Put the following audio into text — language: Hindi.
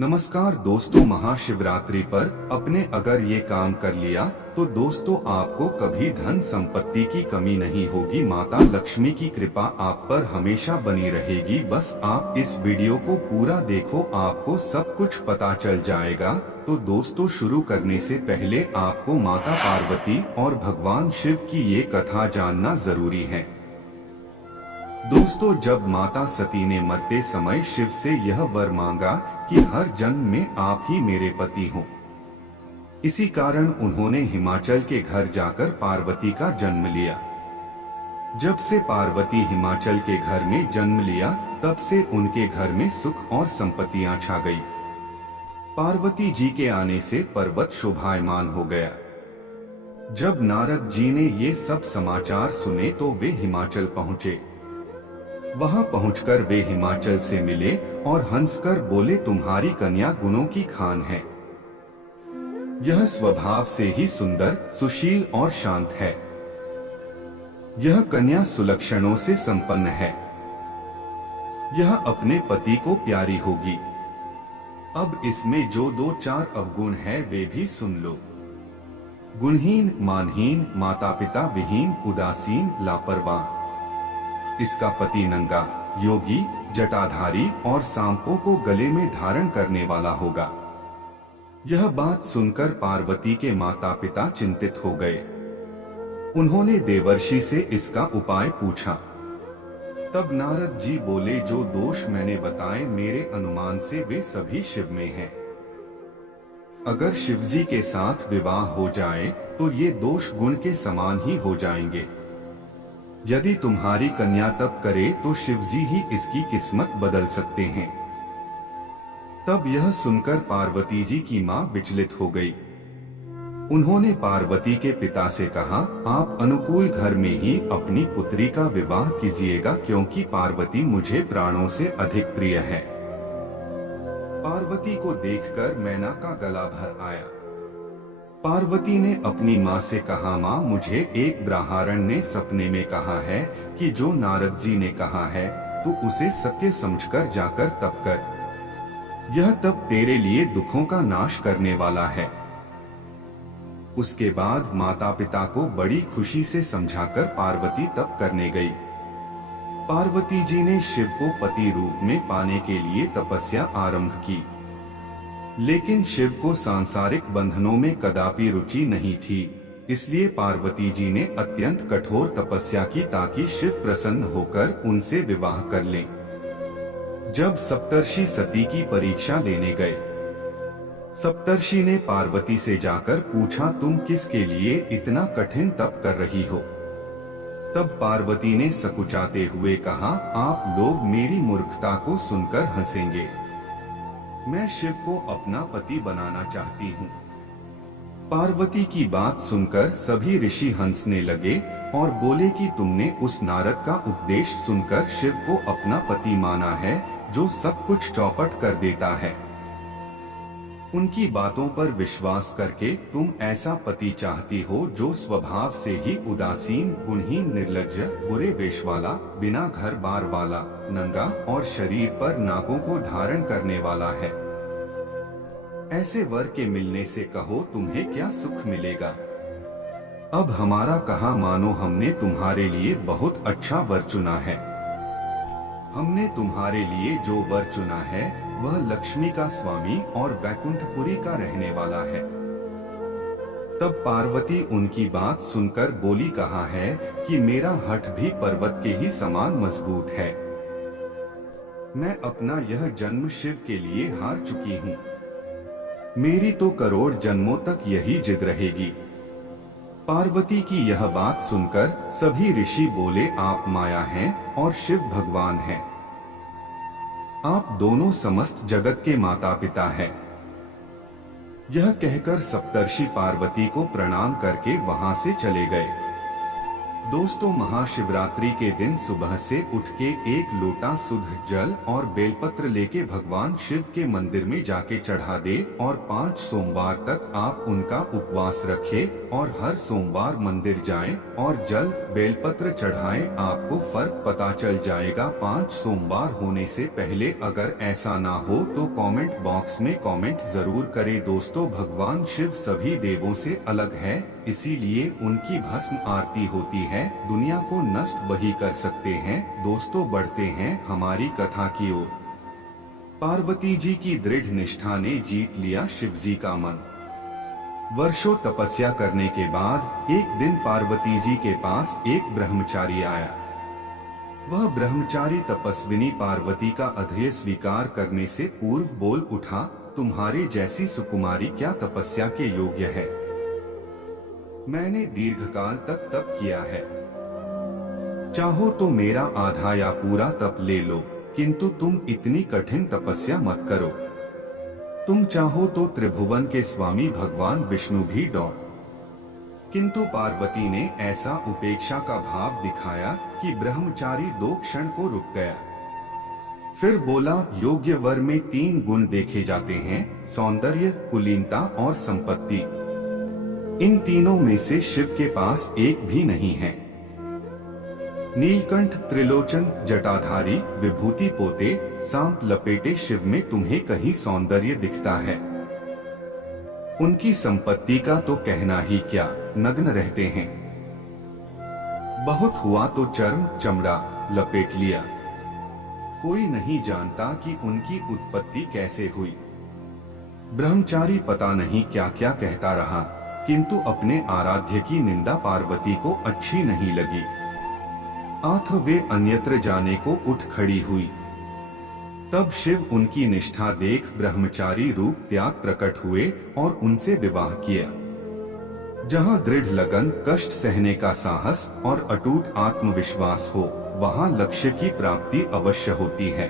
नमस्कार दोस्तों, महाशिवरात्रि पर अपने अगर ये काम कर लिया तो दोस्तों आपको कभी धन संपत्ति की कमी नहीं होगी। माता लक्ष्मी की कृपा आप पर हमेशा बनी रहेगी। बस आप इस वीडियो को पूरा देखो, आपको सब कुछ पता चल जाएगा। तो दोस्तों शुरू करने से पहले आपको माता पार्वती और भगवान शिव की ये कथा जानना जरूरी है। दोस्तों जब माता सती ने मरते समय शिव से यह वर मांगा कि हर जन्म में आप ही मेरे पति हो, इसी कारण उन्होंने हिमाचल के घर जाकर पार्वती का जन्म लिया। जब से पार्वती हिमाचल के घर में जन्म लिया तब से उनके घर में सुख और संपत्तियां छा गई। पार्वती जी के आने से पर्वत शोभायमान हो गया। जब नारद जी ने ये सब समाचार सुने तो वे हिमाचल पहुंचे। वहां पहुंचकर वे हिमाचल से मिले और हंसकर बोले, तुम्हारी कन्या गुणों की खान है। यह स्वभाव से ही सुंदर, सुशील और शांत है। यह कन्या सुलक्षणों से संपन्न है। यह अपने पति को प्यारी होगी। अब इसमें जो दो चार अवगुण है वे भी सुन लो। गुणहीन, मानहीन, माता पिता विहीन, उदासीन, लापरवाह। इसका पति नंगा, योगी, जटाधारी और सांपों को गले में धारण करने वाला होगा। यह बात सुनकर पार्वती के माता पिता चिंतित हो गए। उन्होंने देवर्षि से इसका उपाय पूछा। तब नारद जी बोले, जो दोष मैंने बताए मेरे अनुमान से वे सभी शिव में हैं। अगर शिवजी के साथ विवाह हो जाए तो ये दोष गुण के समान ही हो जाएंगे। यदि तुम्हारी कन्या तप करे तो शिवजी ही इसकी किस्मत बदल सकते हैं। तब यह सुनकर पार्वती जी की मां विचलित हो गई। उन्होंने पार्वती के पिता से कहा, आप अनुकूल घर में ही अपनी पुत्री का विवाह कीजिएगा, क्योंकि पार्वती मुझे प्राणों से अधिक प्रिय है। पार्वती को देखकर मैना का गला भर आया। पार्वती ने अपनी माँ से कहा, माँ मुझे एक ब्राह्मण ने सपने में कहा है कि जो नारद जी ने कहा है तू उसे सत्य समझकर जाकर तप कर। यह तप तेरे लिए दुखों का नाश करने वाला है। उसके बाद माता पिता को बड़ी खुशी से समझाकर पार्वती तप करने गई। पार्वती जी ने शिव को पति रूप में पाने के लिए तपस्या आरंभ की, लेकिन शिव को सांसारिक बंधनों में कदापि रुचि नहीं थी। इसलिए पार्वती जी ने अत्यंत कठोर तपस्या की ताकि शिव प्रसन्न होकर उनसे विवाह कर लें। जब सप्तर्षि सती की परीक्षा लेने गए, सप्तर्षि ने पार्वती से जाकर पूछा, तुम किसके लिए इतना कठिन तप कर रही हो? तब पार्वती ने सकुचाते हुए कहा, आप लोग मेरी मूर्खता को सुनकर हंसेंगे। मैं शिव को अपना पति बनाना चाहती हूँ। पार्वती की बात सुनकर सभी ऋषि हंसने लगे और बोले कि तुमने उस नारद का उपदेश सुनकर शिव को अपना पति माना है, जो सब कुछ चौपट कर देता है। उनकी बातों पर विश्वास करके तुम ऐसा पति चाहती हो जो स्वभाव से ही उदासीन, गुणहीन, निर्लज्ज, बुरे वेश वाला, बिना घर बार वाला, नंगा और शरीर पर नागों को धारण करने वाला है। ऐसे वर के मिलने से कहो तुम्हें क्या सुख मिलेगा। अब हमारा कहा मानो, हमने तुम्हारे लिए बहुत अच्छा वर चुना है। हमने तुम्हारे लिए जो वर चुना है वह लक्ष्मी का स्वामी और वैकुंठपुरी का रहने वाला है। तब पार्वती उनकी बात सुनकर बोली, कहा है कि मेरा हठ भी पर्वत के ही समान मजबूत है। मैं अपना यह जन्म शिव के लिए हार चुकी हूँ। मेरी तो करोड़ जन्मों तक यही जिद रहेगी। पार्वती की यह बात सुनकर सभी ऋषि बोले, आप माया हैं और शिव भगवान हैं। आप दोनों समस्त जगत के माता पिता हैं। यह कहकर सप्तर्षि पार्वती को प्रणाम करके वहां से चले गए। दोस्तों, महाशिवरात्रि के दिन सुबह से उठ के एक लोटा शुद्ध जल और बेलपत्र लेके भगवान शिव के मंदिर में जाके चढ़ा दे और 5 सोमवार तक आप उनका उपवास रखें और हर सोमवार मंदिर जाएं और जल बेलपत्र चढ़ाएं। आपको फर्क पता चल जाएगा। 5 सोमवार होने से पहले अगर ऐसा ना हो तो कमेंट बॉक्स में कमेंट जरूर करें। दोस्तों, भगवान शिव सभी देवों से अलग है, इसीलिए उनकी भस्म आरती होती है। दुनिया को नष्ट वही कर सकते हैं। दोस्तों, बढ़ते हैं हमारी कथा की ओर। पार्वती जी की दृढ़ निष्ठा ने जीत लिया शिव जी का मन। वर्षों तपस्या करने के बाद एक दिन पार्वती जी के पास एक ब्रह्मचारी आया। वह ब्रह्मचारी तपस्विनी पार्वती का अधेय स्वीकार करने से पूर्व बोल उठा, तुम्हारे जैसी सुकुमारी क्या तपस्या के योग्य है। मैंने दीर्घकाल तक तप किया है, चाहो तो मेरा आधा या पूरा तप ले लो, किंतु तुम इतनी कठिन तपस्या मत करो। तुम चाहो तो त्रिभुवन के स्वामी भगवान विष्णु भी डॉ। किंतु पार्वती ने ऐसा उपेक्षा का भाव दिखाया कि ब्रह्मचारी 2 क्षण को रुक गया। फिर बोला, योग्य वर में 3 गुण देखे जाते हैं, सौंदर्य, कुलीनता और संपत्ति। इन तीनों में से शिव के पास एक भी नहीं है। नीलकंठ, त्रिलोचन, जटाधारी, विभूति पोते, सांप लपेटे शिव में तुम्हें कहीं सौंदर्य दिखता है। उनकी संपत्ति का तो कहना ही क्या, नग्न रहते हैं। बहुत हुआ तो चर्म चमड़ा लपेट लिया। कोई नहीं जानता कि उनकी उत्पत्ति कैसे हुई। ब्रह्मचारी पता नहीं क्या क्या कहता रहा, किंतु अपने आराध्य की निंदा पार्वती को अच्छी नहीं लगी। आंख वे अन्यत्र जाने को उठ खड़ी हुई। तब शिव उनकी निष्ठा देख ब्रह्मचारी रूप त्याग प्रकट हुए और उनसे विवाह किया। जहां दृढ़ लगन, कष्ट सहने का साहस और अटूट आत्मविश्वास हो, वहां लक्ष्य की प्राप्ति अवश्य होती है।